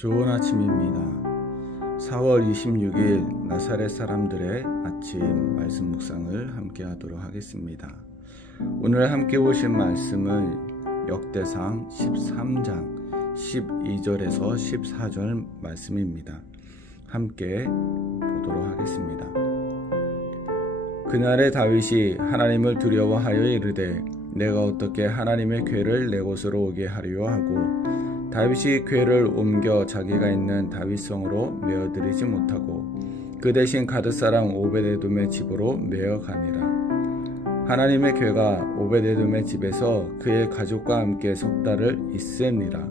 좋은 아침입니다. 4월 26일 나사렛 사람들의 아침 말씀 묵상을 함께 하도록 하겠습니다. 오늘 함께 보실 말씀은 역대상 13장 12절에서 14절 말씀입니다. 함께 보도록 하겠습니다. 그날에 다윗이 하나님을 두려워하여 이르되 내가 어떻게 하나님의 궤를 내 곳으로 오게 하리요 하고 다윗이 궤를 옮겨 자기가 있는 다윗성으로 메어들이지 못하고 그 대신 가드 사람 오벳에돔의 집으로 메어가니라. 하나님의 궤가 오벳에돔의 집에서 그의 가족과 함께 석 달을 있음이라.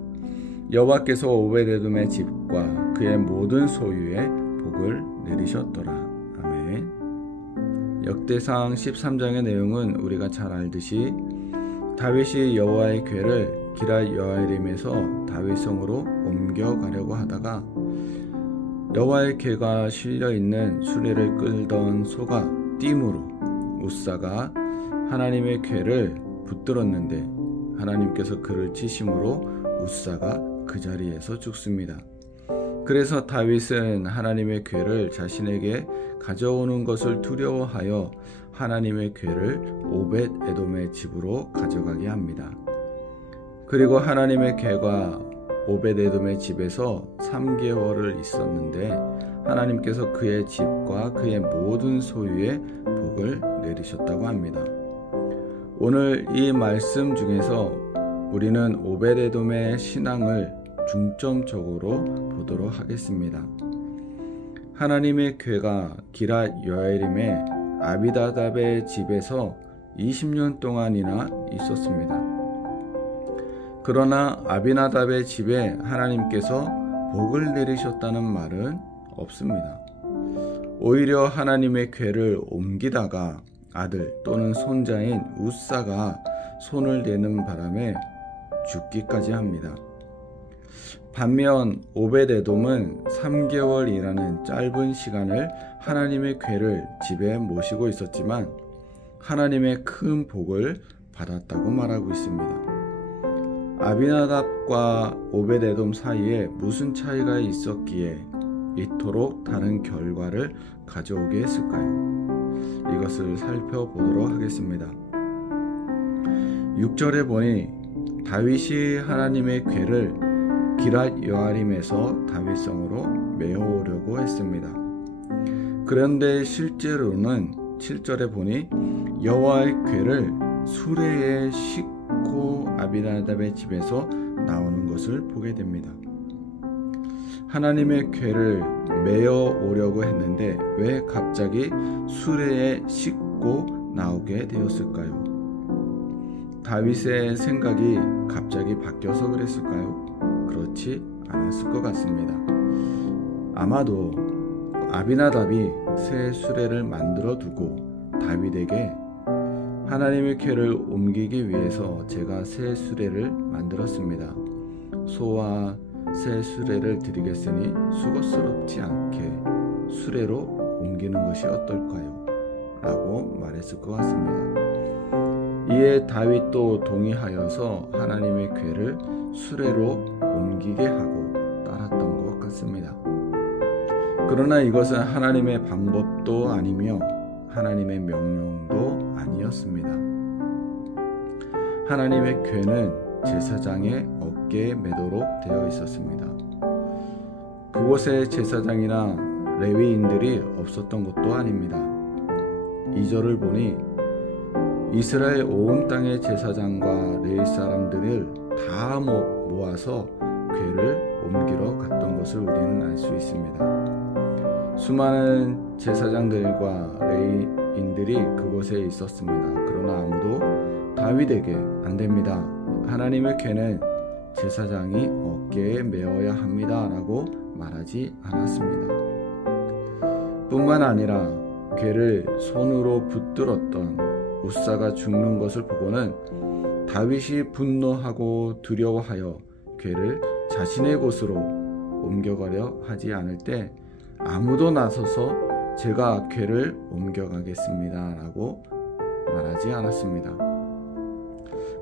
여호와께서 오벳에돔의 집과 그의 모든 소유에 복을 내리셨더라. 아멘. 역대상 13장의 내용은 우리가 잘 알듯이 다윗이 여호와의 궤를 기럇 여아림에서 다윗성으로 옮겨가려고 하다가 여호와의 궤가 실려있는 수레를 끌던 소가 띠므로 우사가 하나님의 궤를 붙들었는데 하나님께서 그를 치심으로 우사가 그 자리에서 죽습니다. 그래서 다윗은 하나님의 궤를 자신에게 가져오는 것을 두려워하여 하나님의 궤를 오벳에돔의 집으로 가져가게 합니다. 그리고 하나님의 궤가 오벳에돔의 집에서 3개월을 있었는데 하나님께서 그의 집과 그의 모든 소유에 복을 내리셨다고 합니다. 오늘 이 말씀 중에서 우리는 오벳에돔의 신앙을 중점적으로 보도록 하겠습니다. 하나님의 궤가 기럇 여아림의 아비나답의 집에서 20년 동안이나 있었습니다. 그러나 아비나답의 집에 하나님께서 복을 내리셨다는 말은 없습니다. 오히려 하나님의 궤를 옮기다가 아들 또는 손자인 우사가 손을 대는 바람에 죽기까지 합니다. 반면 오벳에돔은 3개월이라는 짧은 시간을 하나님의 궤를 집에 모시고 있었지만 하나님의 큰 복을 받았다고 말하고 있습니다. 아비나답과 오벳에돔 사이에 무슨 차이가 있었기에 이토록 다른 결과를 가져오게 했을까요? 이것을 살펴보도록 하겠습니다. 6절에 보니 다윗이 하나님의 궤를 기럇 여아림에서 다윗성으로 메어오려고 했습니다. 그런데 실제로는 7절에 보니 여호와의 궤를 수레에 싣고 아비나답의 집에서 나오는 것을 보게 됩니다. 하나님의 궤를 메어 오려고 했는데 왜 갑자기 수레에 싣고 나오게 되었을까요? 다윗의 생각이 갑자기 바뀌어서 그랬을까요? 그렇지 않았을 것 같습니다. 아마도 아비나답이 새 수레를 만들어 두고 다윗에게 하나님의 궤를 옮기기 위해서 제가 새 수레를 만들었습니다. 소와 새 수레를 드리겠으니 수고스럽지 않게 수레로 옮기는 것이 어떨까요? 라고 말했을 것 같습니다. 이에 다윗도 동의하여서 하나님의 궤를 수레로 옮기게 하고 따랐던 것 같습니다. 그러나 이것은 하나님의 방법도 아니며 하나님의 명령도 아니었습니다. 하나님의 궤는 제사장의 어깨에 매도록 되어 있었습니다. 그곳에 제사장이나 레위인들이 없었던 것도 아닙니다. 2절을 보니 이스라엘 온 땅의 제사장과 레위 사람들을 다 모아서 궤를 옮기러 갔던 것을 우리는 알 수 있습니다. 수많은 제사장들과 레위인들이 그곳에 있었습니다. 그러나 아무도 다윗에게 안 됩니다. 하나님의 궤는 제사장이 어깨에 메어야 합니다. 라고 말하지 않았습니다. 뿐만 아니라 궤를 손으로 붙들었던 우사가 죽는 것을 보고는 다윗이 분노하고 두려워하여 궤를 자신의 곳으로 옮겨가려 하지 않을 때 아무도 나서서 제가 궤를 옮겨가겠습니다 라고 말하지 않았습니다.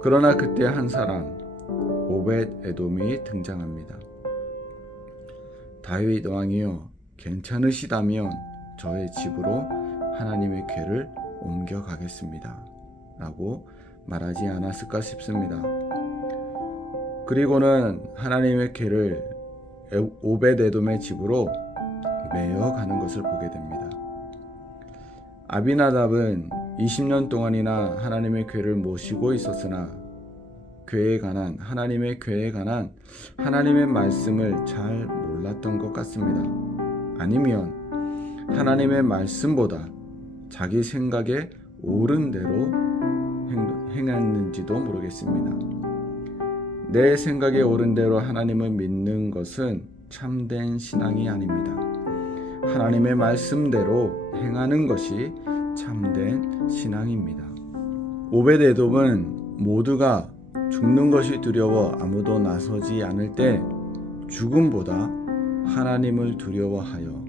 그러나 그때 한 사람 오벳에돔이 등장합니다. 다윗 왕이여 괜찮으시다면 저의 집으로 하나님의 궤를 옮겨가겠습니다 라고 말하지 않았을까 싶습니다. 그리고는 하나님의 궤를 오벳에돔의 집으로 메어 가는 것을 보게 됩니다. 아비나답은 20년 동안이나 하나님의 궤를 모시고 있었으나 하나님의 궤에 관한 하나님의 말씀을 잘 몰랐던 것 같습니다. 아니면 하나님의 말씀보다 자기 생각에 옳은 대로 행했는지도 모르겠습니다. 내 생각에 옳은 대로 하나님을 믿는 것은 참된 신앙이 아닙니다. 하나님의 말씀대로 행하는 것이 참된 신앙입니다. 오벳에돔은 모두가 죽는 것이 두려워 아무도 나서지 않을 때 죽음보다 하나님을 두려워하여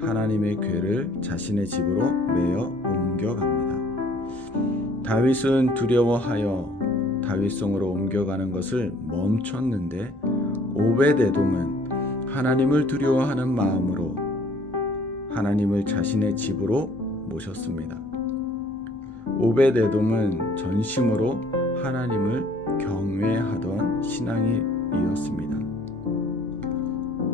하나님의 궤를 자신의 집으로 메어 옮겨갑니다. 다윗은 두려워하여 다윗성으로 옮겨가는 것을 멈췄는데 오벳에돔은 하나님을 두려워하는 마음으로 하나님을 자신의 집으로 모셨습니다. 오벳에돔은 전심으로 하나님을 경외하던 신앙이었습니다.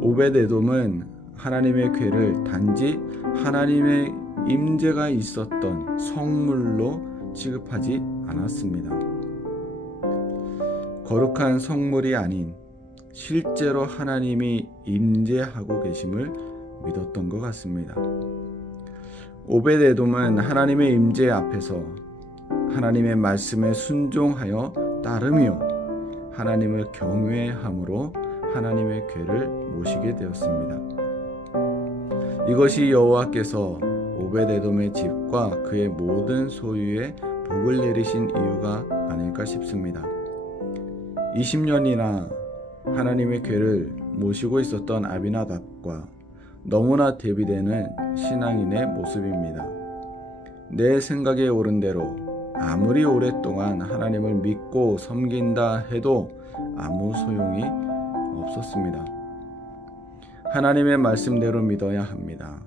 오벳에돔은 하나님의 궤를 단지 하나님의 임재가 있었던 성물로 취급하지 않았습니다. 거룩한 성물이 아닌 실제로 하나님이 임재하고 계심을 믿었던 것 같습니다. 오벳에돔은 하나님의 임재 앞에서 하나님의 말씀에 순종하여 따르며 하나님을 경외함으로 하나님의 궤를 모시게 되었습니다. 이것이 여호와께서 오벳에돔의 집과 그의 모든 소유에 복을 내리신 이유가 아닐까 싶습니다. 20년이나 하나님의 궤를 모시고 있었던 아비나답과 너무나 대비되는 신앙인의 모습입니다. 내 생각에 옳은 대로 아무리 오랫동안 하나님을 믿고 섬긴다 해도 아무 소용이 없었습니다. 하나님의 말씀대로 믿어야 합니다.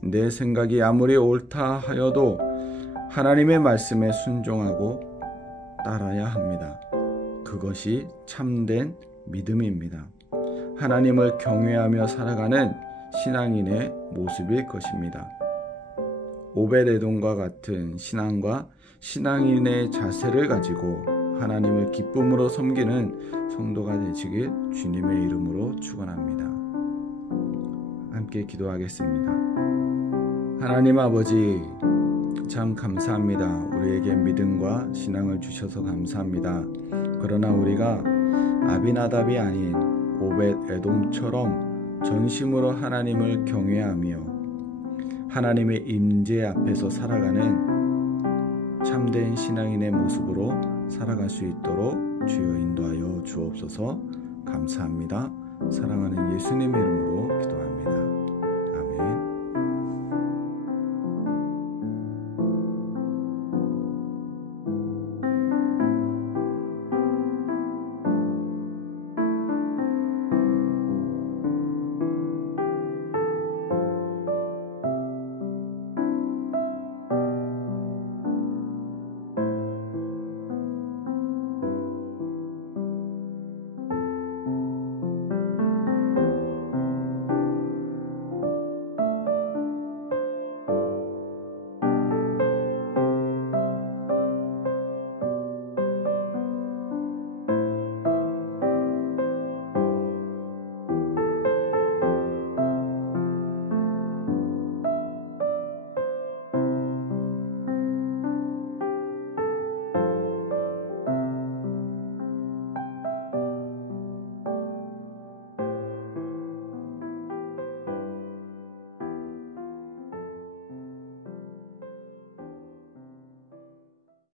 내 생각이 아무리 옳다 하여도 하나님의 말씀에 순종하고 따라야 합니다. 그것이 참된 믿음입니다. 하나님을 경외하며 살아가는 신앙인의 모습일 것입니다. 오벳에돔과 같은 신앙과 신앙인의 자세를 가지고 하나님을 기쁨으로 섬기는 성도가 되시길 주님의 이름으로 축원합니다. 함께 기도하겠습니다. 하나님 아버지, 참 감사합니다. 우리에게 믿음과 신앙을 주셔서 감사합니다. 그러나 우리가 아비나답이 아닌 오벳에돔처럼 전심으로 하나님을 경외하며 하나님의 임재 앞에서 살아가는 참된 신앙인의 모습으로 살아갈 수 있도록 주여 인도하여 주옵소서. 감사합니다. 사랑하는 예수님의 이름으로 기도합니다.